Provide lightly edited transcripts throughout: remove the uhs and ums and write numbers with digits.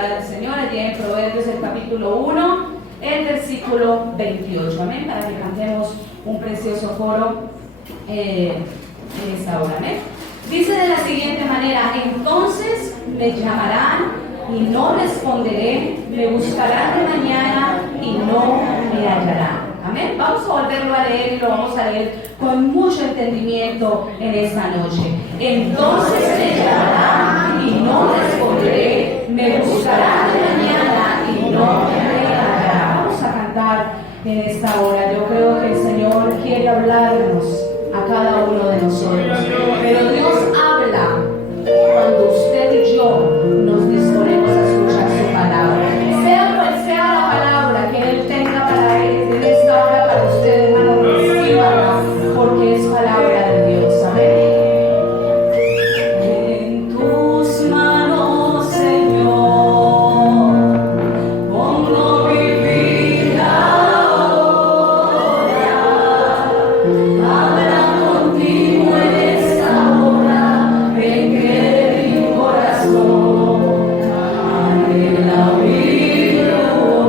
palabra del Señor allí en Proverbios, el capítulo 1, el versículo 28. Amén. Para que cantemos un precioso coro en esta hora. Amén. Dice de la siguiente manera: entonces me llamarán y no responderé, me buscarán de mañana y no me hallarán. Amén. Vamos a volverlo a leer y lo vamos a leer con mucho entendimiento en esta noche. Entonces me llamarán y no responderé, me buscarán de mañana y no me hallarán. Vamos a cantar en esta hora. Yo creo que el Señor quiere hablarnos a cada uno de nosotros, pero Dios habla cuando usted y yo nos disponemos a escuchar su palabra. Sea cual sea la palabra que Él tenga para él en esta hora para usted, hermano, recíbala, porque es palabra de Dios. Amén. En tus manos, Señor, pongo mi vida ahora. Habla contigo en esta hora, ven que mi corazón anhela oír tu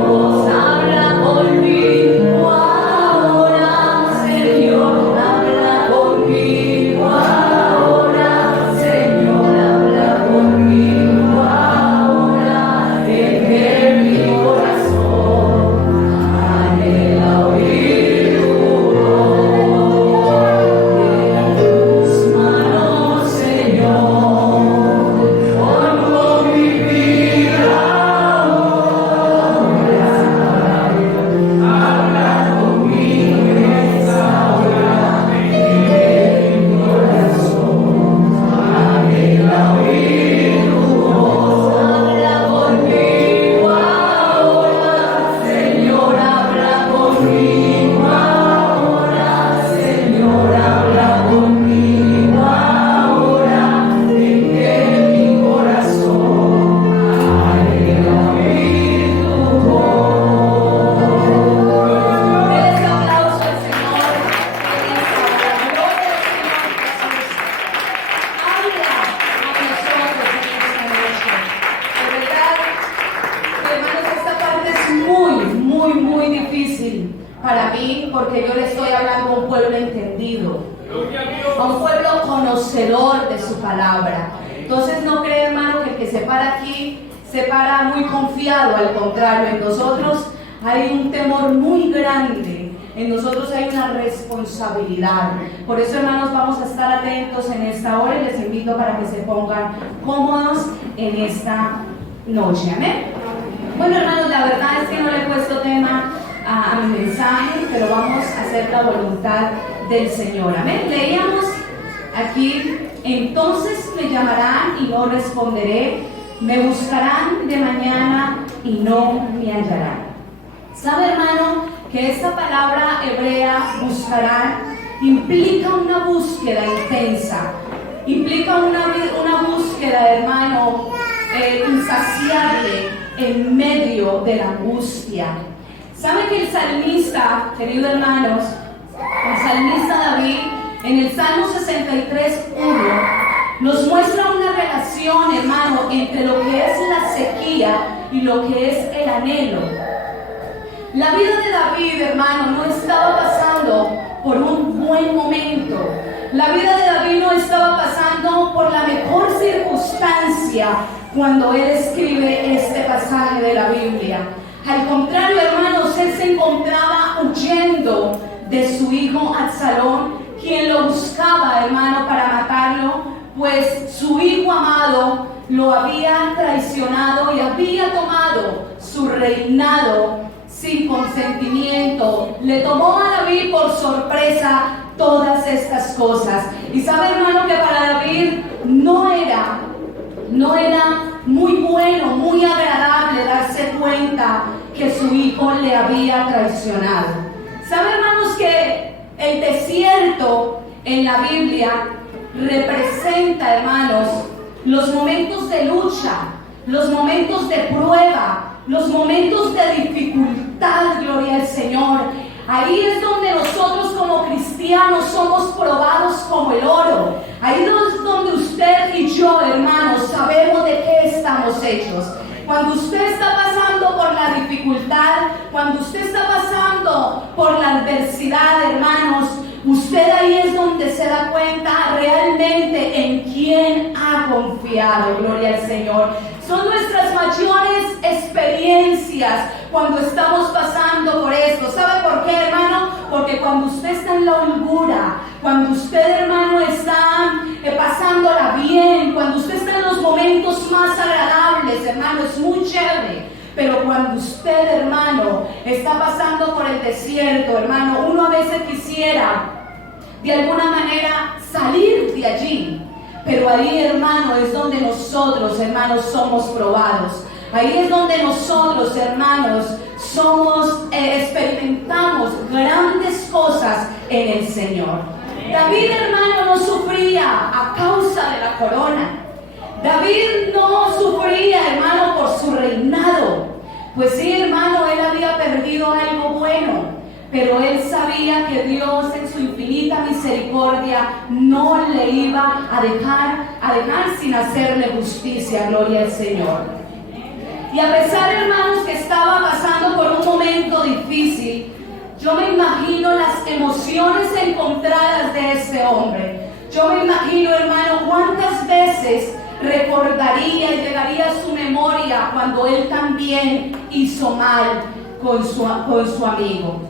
voz. Habla conmigo ahora, Señor, habla conmigo ahora, Señor, habla conmigo ahora, ven que mi corazón anhela oír tu voz. En tus manos, Señor, pongo mi vida ahora. Habla conmigo en esta hora, que mi corazón anhela oír tu voz. Habla conmigo ahora, Señor, habla conmigo ahora, Señor, habla conmigo ahora, ven que mi corazón anhela oír tu voz. Denle ese aplauso al Señor en esta hora. Gloria al Señor Jesús. Habla a nosotros en esta noche. De verdad, hermanos, esta parte es muy difícil para mí, porque yo le estoy hablando a un pueblo entendido, a un pueblo conocedor de su palabra. Entonces no cree, hermano, que el que se para aquí se para muy confiado. Al contrario, en nosotros hay un temor muy grande, en nosotros hay una responsabilidad. Por eso, hermanos, vamos a estar atentos en esta hora y les invito para que se pongan cómodos en esta noche. Amén. Bueno, hermanos, la verdad es que no le he puesto tema a mi mensaje, pero vamos a hacer la voluntad del Señor. Amén. Leíamos aquí: entonces me llamarán y no responderé, me buscarán de mañana y no me hallarán. ¿Sabe, hermano, que esta palabra hebrea, buscarán, implica una búsqueda intensa, implica una búsqueda, hermano, insaciable en medio de la angustia? ¿Sabe que el salmista, queridos hermanos, el salmista David, en el Salmo 63:1, nos muestra una relación, hermano, entre lo que es la sequía y lo que es el anhelo? La vida de David, hermano, no estaba pasando por un buen momento. La vida de David no estaba pasando por la mejor circunstancia cuando él escribe este pasaje de la Biblia. Al contrario, hermanos, él se encontraba huyendo de su hijo Absalón, quien lo buscaba, hermano, para matarlo, pues su hijo amado lo había traicionado y había tomado su reinado sin consentimiento. Le tomó a David por sorpresa todas estas cosas. Y sabe, hermano, que para David no era muy bueno, muy agradable darse cuenta que su hijo le había traicionado. ¿Sabe, hermanos, que el desierto en la Biblia representa, hermanos, los momentos de lucha, los momentos de prueba, los momentos de dificultad? Gloria al Señor. Ahí es donde nosotros como cristianos somos probados como el oro. Ahí es donde usted y yo, hermanos, sabemos de qué estamos hechos. Cuando usted está pasando por la dificultad, cuando usted está pasando por la adversidad, hermanos, usted ahí es donde se da cuenta realmente en quién ha confiado. Gloria al Señor. Son nuestras mayores experiencias cuando estamos pasando por esto. ¿Sabe por qué, hermano? Porque cuando usted está en la holgura, cuando usted, hermano, está pasándola bien, cuando usted está en los momentos más agradables, hermano, es muy chévere. Pero cuando usted, hermano, está pasando por el desierto, hermano, uno a veces quisiera de alguna manera salir de allí. Pero ahí, hermano, es donde nosotros, hermanos, somos probados. Ahí es donde nosotros, hermanos, experimentamos grandes cosas en el Señor. David, hermano, no sufría a causa de la corona. David no sufría, hermano, por su reinado. Pues sí, hermano, él había perdido algo bueno. Pero él sabía que Dios en su infinita misericordia no le iba a dejar sin hacerle justicia. Gloria al Señor. Y a pesar, hermanos, que estaba pasando por un momento difícil, yo me imagino las emociones encontradas de ese hombre. Yo me imagino, hermano, cuántas veces recordaría y llegaría a su memoria cuando él también hizo mal con su amigo.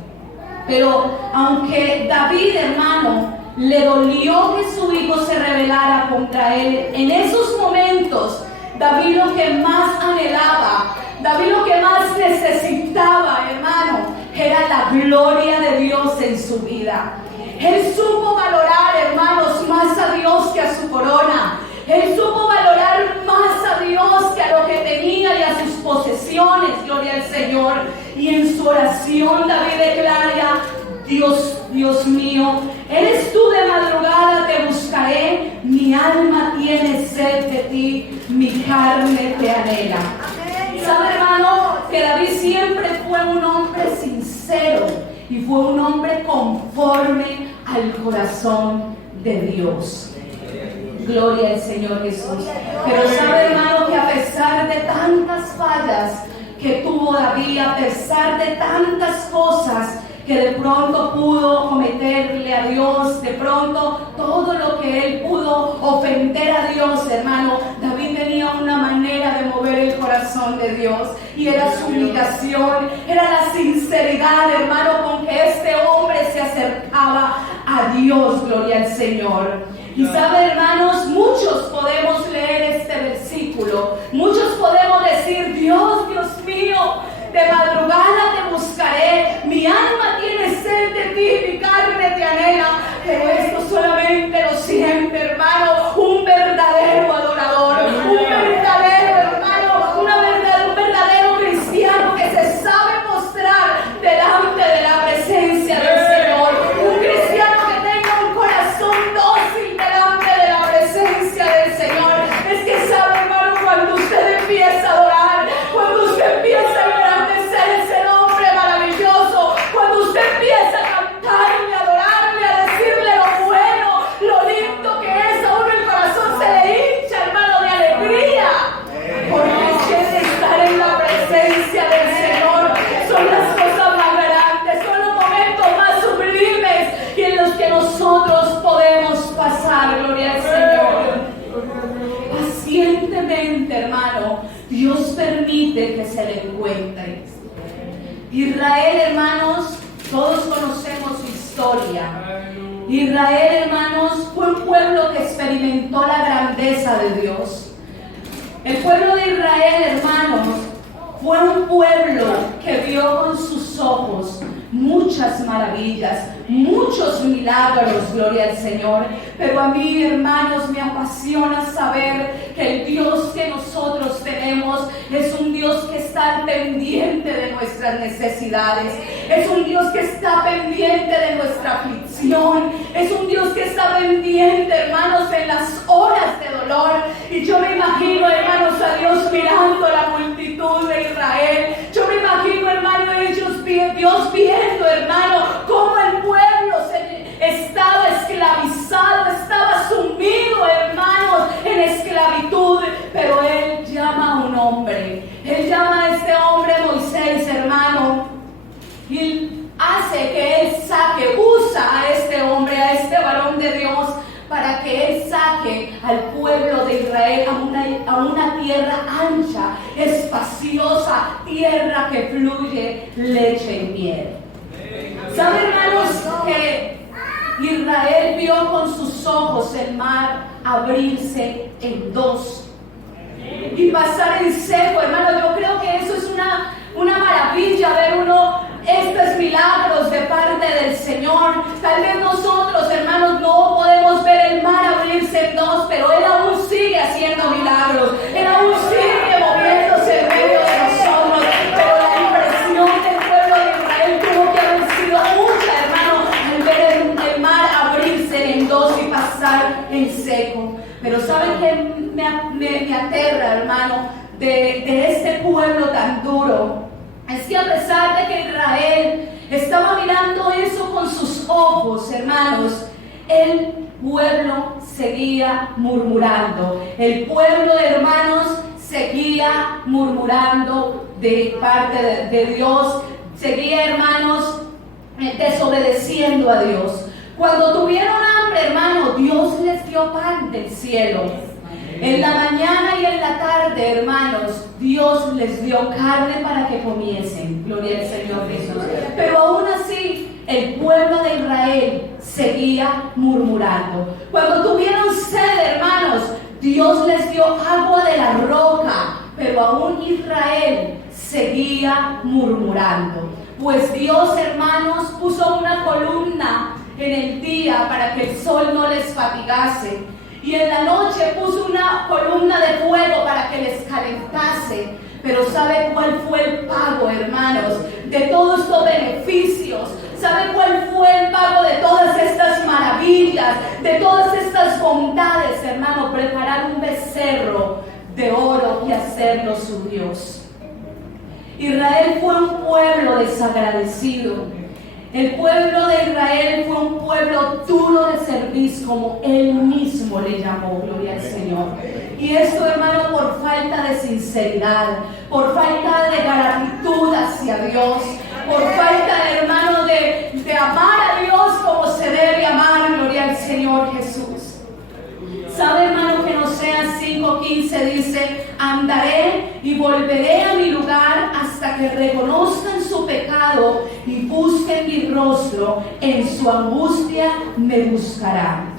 Pero aunque David, hermano, le dolió que su hijo se rebelara contra él, en esos momentos David lo que más anhelaba, David lo que más necesitaba, hermano, era la gloria de Dios en su vida. Él supo valorar, hermanos, más a Dios que a su corona. Él supo valorar más a Dios que a lo que tenía y a sus posesiones. Gloria al Señor. Y en su oración David declara: Dios mío, eres tú, de madrugada te buscaré, mi alma tiene sed de ti, mi carne te anhela. ¿Sabe, hermano, que David siempre fue un hombre sincero y fue un hombre conforme al corazón de Dios? Gloria al Señor Jesús. Pero sabe, hermano, que a pesar de tantas fallas que tuvo David, a pesar de tantas cosas que de pronto pudo cometerle a Dios, de pronto todo lo que él pudo ofender a Dios, hermano, David tenía una manera de mover el corazón de Dios, y era su humillación, era la sinceridad, hermano, con que este hombre se acercaba a Dios. Gloria al Señor. Y sabe, hermanos, muchos podemos leer este versículo, muchos podemos decir: Dios mío, de madrugada te buscaré, mi alma tiene sed de ti, mi carne te anhela. Pero esto solamente lo siente, hermano, un verdadero adorador, un verdadero, hermano, un verdadero cristiano que se sabe mostrar delante de la presencia del Señor, un cristiano que tenga un corazón dócil delante de la presencia del Señor. Es que sabe, hermano, cuando usted empieza a adorar, cuando usted empieza a ese nombre maravilloso, cuando usted empieza a cantarle, a adorarle, a decirle lo bueno, lo lindo que es, a uno el corazón se le hincha, hermano, de alegría, porque es que estar en la presencia del Señor son las cosas más grandes, son los momentos más sublimes y en los que nosotros podemos pasar. Gloria al Señor. Pacientemente, hermano, Dios permite que se le encuentre. Israel, hermanos, todos conocemos su historia. Israel, hermanos, fue un pueblo que experimentó la grandeza de Dios. El pueblo de Israel, hermanos, fue un pueblo que vio con sus ojos muchas maravillas, muchos milagros. Gloria al Señor. Pero a mí, hermanos, me apasiona saber que el Dios que nosotros tenemos es un Dios que está pendiente de nuestras necesidades, es un Dios que está pendiente de nuestra aflicción, es un Dios que está pendiente, hermanos, en las horas de dolor. Y yo me imagino, hermanos, a Dios mirando la multitud de Israel. Yo me imagino, hermano, Dios viendo, hermano, cómo el pueblo estaba esclavizado, estaba sumido, hermanos, en esclavitud. Pero Él ya llama a un hombre. Él llama a este hombre Moisés, hermano, y hace que él saque, usa a este hombre, a este varón de Dios, para que él saque al pueblo de Israel a una tierra ancha, espaciosa, tierra que fluye leche y miel. ¿Saben, hermanos, que Israel vio con sus ojos el mar abrirse en dos y pasar en seco? Hermano, yo creo que eso es una maravilla, ver estos milagros de parte del Señor. Tal vez nosotros, hermanos, no podemos ver el mar abrirse en dos, pero Él aún sigue haciendo milagros. Él aún sigue moviéndose en medio de nosotros. Pero la impresión del pueblo de Israel tuvo que haber sido mucha, hermano, al ver el mar abrirse en dos y pasar en seco. Pero ¿saben qué me aterra, hermano, de este pueblo tan duro? Es que a pesar de que Israel estaba mirando eso con sus ojos, hermanos, el pueblo seguía murmurando. El pueblo, hermanos, seguía murmurando de parte de Dios. Seguía, hermanos, desobedeciendo a Dios. Cuando tuvieron hambre, hermano, Dios les dio pan del cielo. En la mañana y en la tarde, hermanos, Dios les dio carne para que comiesen. Gloria al Señor Jesús. Pero aún así, el pueblo de Israel seguía murmurando. Cuando tuvieron sed, hermanos, Dios les dio agua de la roca, pero aún Israel seguía murmurando. Pues Dios, hermanos, puso una columna en el día para que el sol no les fatigase, y en la noche puso una columna de fuego para que les calentase. Pero ¿sabe cuál fue el pago, hermanos, de todos estos beneficios? ¿Sabe cuál fue el pago de todas estas maravillas, de todas estas bondades, hermano? Preparar un becerro de oro y hacerlo su Dios. Israel fue un pueblo desagradecido. El pueblo de Israel fue un pueblo duro de servicio, como Él mismo le llamó, gloria al Señor. Y esto, hermano, por falta de sinceridad, por falta de gratitud hacia Dios, por falta, hermano, de amar a Dios como se debe amar, gloria al Señor Jesús. ¿Sabe, hermano, que en Oseas 5:15 dice: andaré y volveré a mi lugar hasta que reconozcan su pecado y busquen mi rostro, en su angustia me buscarán?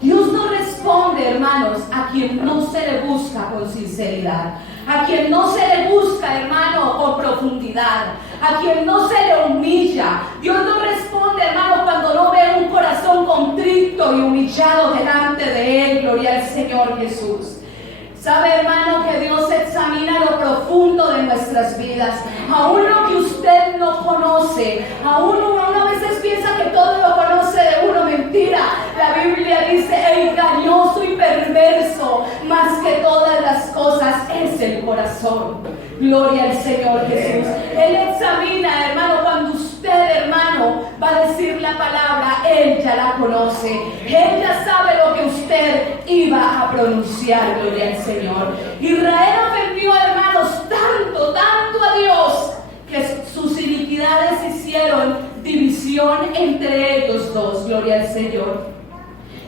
Dios no responde, hermanos, a quien no se le busca con sinceridad, a quien no se le busca, hermano, con profundidad, a quien no se le humilla. Dios no responde, hermano, cuando no ve un corazón contrito y humillado delante de Él, gloria al Señor Jesús. Sabe, hermano, que Dios examina lo profundo de nuestras vidas, aún lo que usted no conoce. Aún uno a veces piensa que todo lo conoce de uno. Mentira. La Biblia dice: engañoso y perverso más que todas las cosas es el corazón. Gloria al Señor Jesús. Él examina, hermano, cuando usted, hermano, va a decir la palabra, Él ya la conoce. Él ya sabe lo que usted iba a pronunciar, gloria al Señor. Israel ofendió, hermanos, tanto a Dios, que sus iniquidades hicieron división entre ellos dos, gloria al Señor.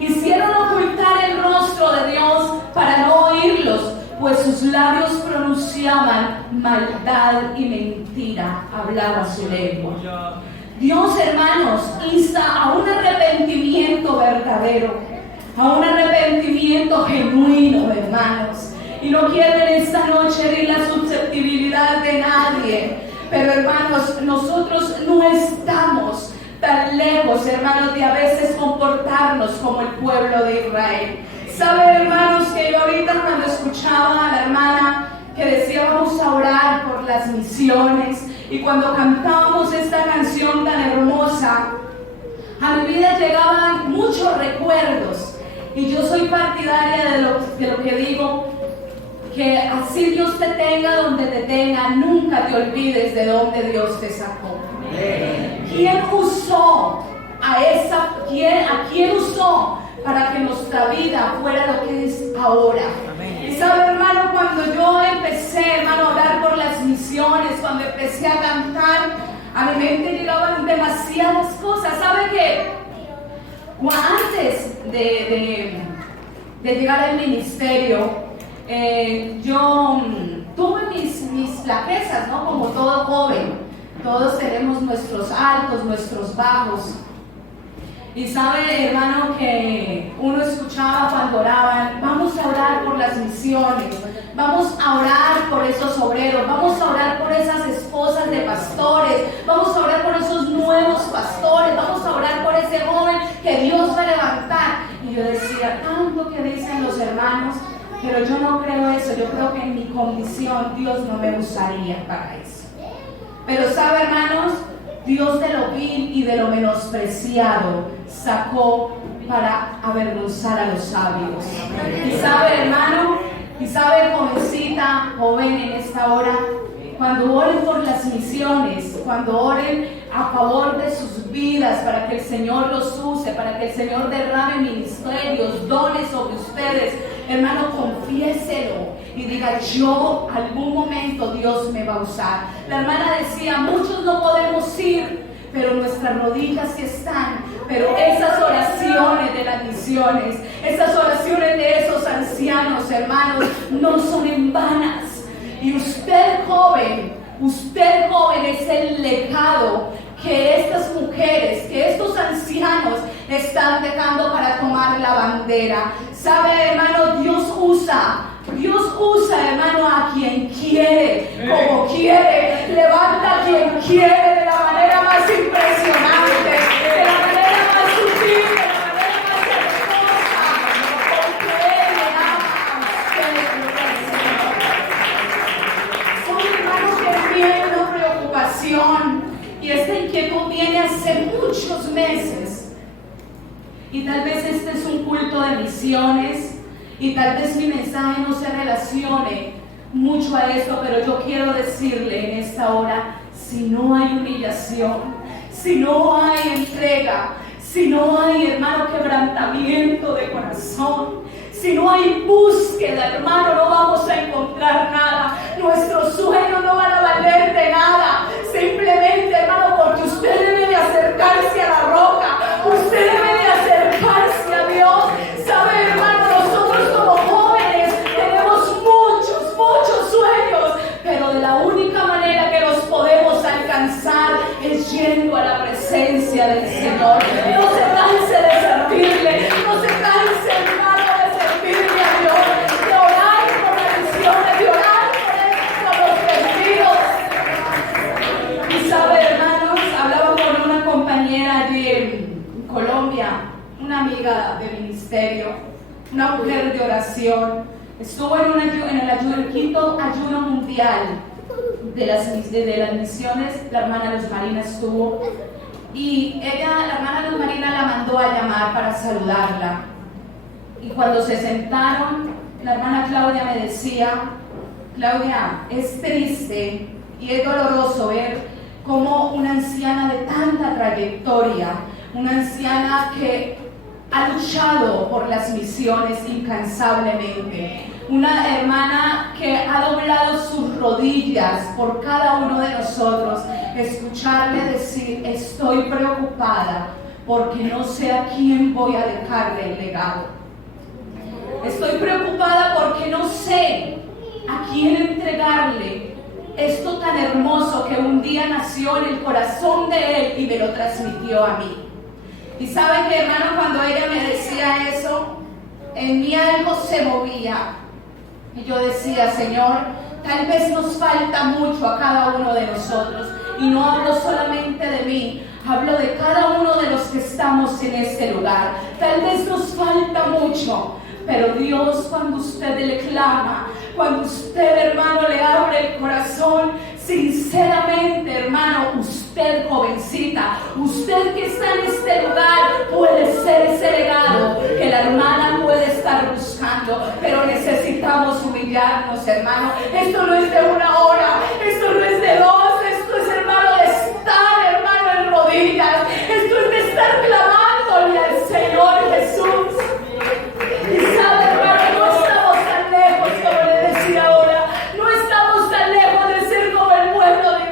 Hicieron ocultar el rostro de Dios para no oírlos, pues sus labios pronunciaban maldad y mentira, hablaba su lengua. Dios, hermanos, insta a un arrepentimiento verdadero, a un arrepentimiento genuino, hermanos. Y no quiero en esta noche herir la susceptibilidad de nadie, pero, hermanos, nosotros no estamos tan lejos, hermanos, de a veces comportarnos como el pueblo de Israel. ¿Sabe, hermanos, que yo ahorita cuando escuchaba a la hermana que decía vamos a orar por las misiones, y cuando cantábamos esta canción tan hermosa, a mi vida llegaban muchos recuerdos? Y yo soy partidaria de lo que digo, que así Dios te tenga donde te tenga, nunca te olvides de donde Dios te sacó. ¿Quién usó a quién usó para que nuestra vida fuera lo que es ahora? Y sabe, hermano, cuando yo empecé cuando empecé a cantar, a mi mente llegaban demasiadas cosas. ¿Sabe qué? Antes de llegar al ministerio, yo tuve mis flaquezas, ¿no? Como todo joven, todos tenemos nuestros altos, nuestros bajos. Y sabe, hermano, que uno escuchaba cuando oraban: vamos a orar por las misiones, vamos a orar por esos obreros, vamos a orar por esas esposas de pastores, vamos a orar por esos nuevos pastores, vamos a orar por ese joven que Dios va a levantar. Y yo decía, tanto que dicen los hermanos, pero yo no creo eso. Yo creo que en mi condición Dios no me usaría para eso. Pero sabe, hermanos, Dios de lo vil y de lo menospreciado sacó para avergonzar a los sabios. Y sabe, hermano, y sabe, jovencita, joven en esta hora, cuando oren por las misiones, cuando oren a favor de sus vidas, para que el Señor los use, para que el Señor derrame ministerios, dones sobre ustedes, hermano, confiéselo y diga: yo algún momento Dios me va a usar. La hermana decía: muchos no podemos ir, pero nuestras rodillas sí están. Pero esas oraciones de las misiones, esas oraciones de esos ancianos, hermanos, no son en vanas. Y usted joven es el legado que estas mujeres, que estos ancianos están dejando para tomar la bandera. ¿Sabe, hermano? Dios usa, hermano, a quien quiere, como quiere, levanta a quien quiere de la manera más impresionante, de la manera más sutil, de la manera más hermosa, porque Él le ama a usted. Soy, hermano, que viene una preocupación, y esta inquietud viene hace muchos meses. Y tal vez este es un culto de misiones, y tal vez mi mensaje no se relacione mucho a esto, pero yo quiero decirle en esta hora: si no hay humillación, si no hay entrega, si no hay, hermano, quebrantamiento de corazón, si no hay búsqueda, hermano, no vamos a encontrar nada. Nuestros sueños no van a valer de nada. Simplemente, hermano, porque usted debe de acercarse a la roca, usted debe de acercarse a Dios. ¿Sabe, hermano? Nosotros como jóvenes tenemos muchos sueños, pero de la única manera que los podemos alcanzar es yendo a la presencia del Señor. No se canse de servirle, no se canse, hermano, de servirle a Dios, de orar por las misiones, de orar por los perdidos. Y sabe, hermanos, hablaba con una compañera de Colombia, una amiga de ministerio, una mujer de oración. Estuvo en el quinto ayuno mundial de las misiones. La hermana Luz Marina estuvo, y la hermana Luz Marina la mandó a llamar para saludarla. Y cuando se sentaron, la hermana Claudia me decía: Claudia, es triste y es doloroso ver cómo una anciana de tanta trayectoria, una anciana que ha luchado por las misiones incansablemente, una hermana que ha doblado sus rodillas por cada uno de nosotros, escucharle decir: estoy preocupada porque no sé a quién voy a dejarle el legado. Estoy preocupada porque no sé a quién entregarle esto tan hermoso que un día nació en el corazón de él y me lo transmitió a mí. Y saben que, hermano, cuando ella me decía eso, en mí algo se movía. Y yo decía: Señor, tal vez nos falta mucho a cada uno de nosotros. Y no hablo solamente de mí, hablo de cada uno de los que estamos en este lugar. Tal vez nos falta mucho, pero Dios, cuando usted le clama, cuando usted, hermano, le abre el corazón, sinceramente, hermano, usted, jovencita, usted que está en este lugar, puede ser ese legado que la hermana puede estar buscando, pero necesitamos humillarnos, hermano. Esto no es de una hora, esto no es de dos, esto es, hermano, de estar, hermano, en rodillas, esto es de estar clamándole al Señor Jesús. Y sabe, hermano, no estamos tan lejos, como le decía ahora, no estamos tan lejos de ser como el pueblo de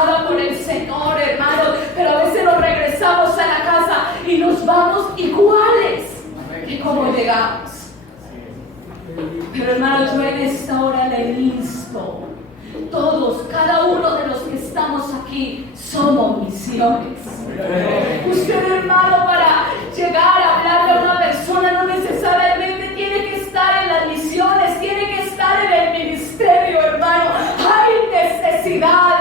tocada por el Señor, hermanos, pero a veces nos regresamos a la casa y nos vamos iguales que como llegamos. Pero hermanos, yo en esta hora le insto, todos, cada uno de los que estamos aquí, somos misiones. Usted, hermano, para llegar a hablarle a una persona no necesariamente tiene que estar en las misiones, tiene que estar en el ministerio, hermano. Hay necesidad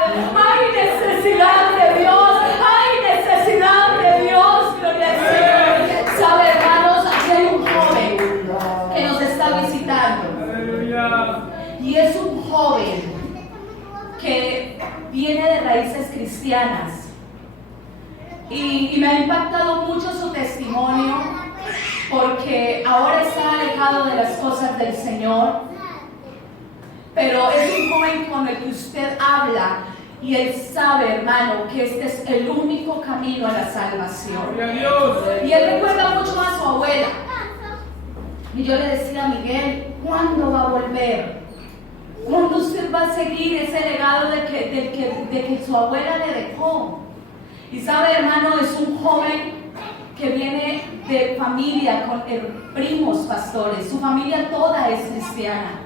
de Dios, hay necesidad de Dios, gloria al Señor. ¿Sabe, hermanos? Aquí hay un joven que nos está visitando. Y es un joven que viene de raíces cristianas. Y me ha impactado mucho su testimonio, porque ahora está alejado de las cosas del Señor, pero es un joven con el que usted habla y él sabe, hermano, que este es el único camino a la salvación. Y él recuerda mucho a su abuela. Y yo le decía a Miguel, ¿cuándo va a volver? ¿Cuándo usted va a seguir ese legado de que su abuela le dejó? Y sabe, hermano, es un joven que viene de familia con primos pastores. Su familia toda es cristiana.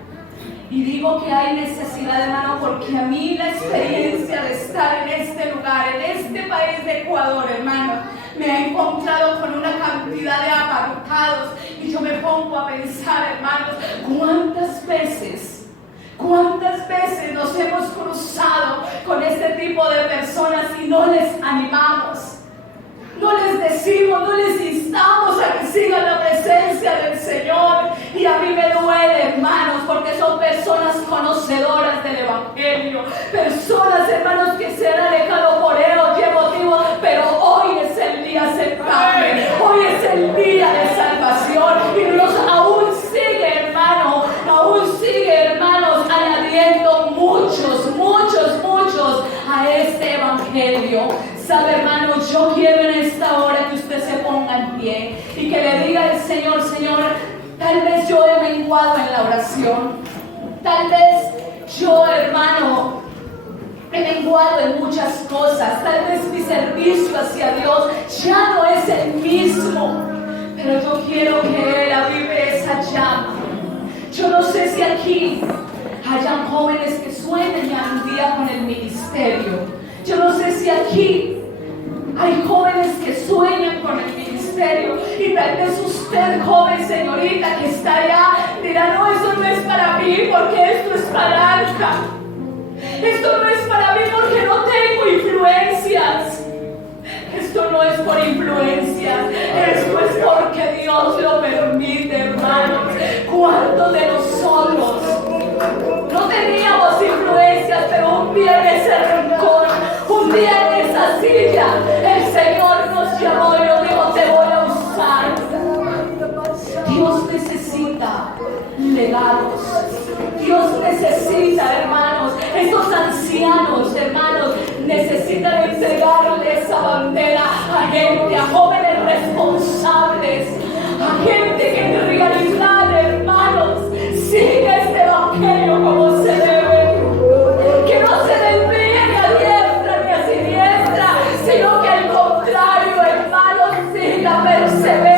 Y digo que hay necesidad, hermano, porque a mí la experiencia de estar en este lugar, en este país de Ecuador, hermano, me ha encontrado con una cantidad de apartados. Y yo me pongo a pensar, hermanos, ¿cuántas veces nos hemos cruzado con este tipo de personas y no les animamos? No les decimos, no les instamos a que sigan la presencia del Señor. Y a mí me duele, hermanos, porque son personas conocedoras del Evangelio, personas, hermanos, que se han alejado por él y motivo, pero hoy es el día aceptable, hoy es el día de salvación, y Dios aún sigue, hermanos, añadiendo muchos a este Evangelio. Sabe, hermano, yo quiero en esta hora que usted se ponga en pie y que le diga al Señor, Señor, tal vez yo he menguado en la oración, tal vez yo, hermano, he menguado en muchas cosas, tal vez mi servicio hacia Dios ya no es el mismo, pero yo quiero que Él avive esa llama. Yo no sé si aquí hayan jóvenes que sueñen un día con el ministerio. Yo no sé si aquí hay jóvenes que sueñan con el ministerio, y tal vez usted, joven señorita que está allá, dirá, no, eso no es para mí porque esto es palanca. Esto no es para mí porque no tengo influencias. Esto no es por influencias, esto es porque Dios lo permite, hermanos. ¿Cuántos de nosotros no teníamos influencias, pero un día en ese rincón, un día en esa silla, el Señor nos llamó y nos dijo, te voy a usar? Dios necesita legados. Dios necesita, hermanos, esos ancianos, hermanos, necesitan entregarle esa bandera a gente, a jóvenes responsables, a gente que en realidad, hermanos, siga este evangelio como se debe, que no se desvíe ni a diestra ni a siniestra, sino que al contrario, hermanos, siga perseverando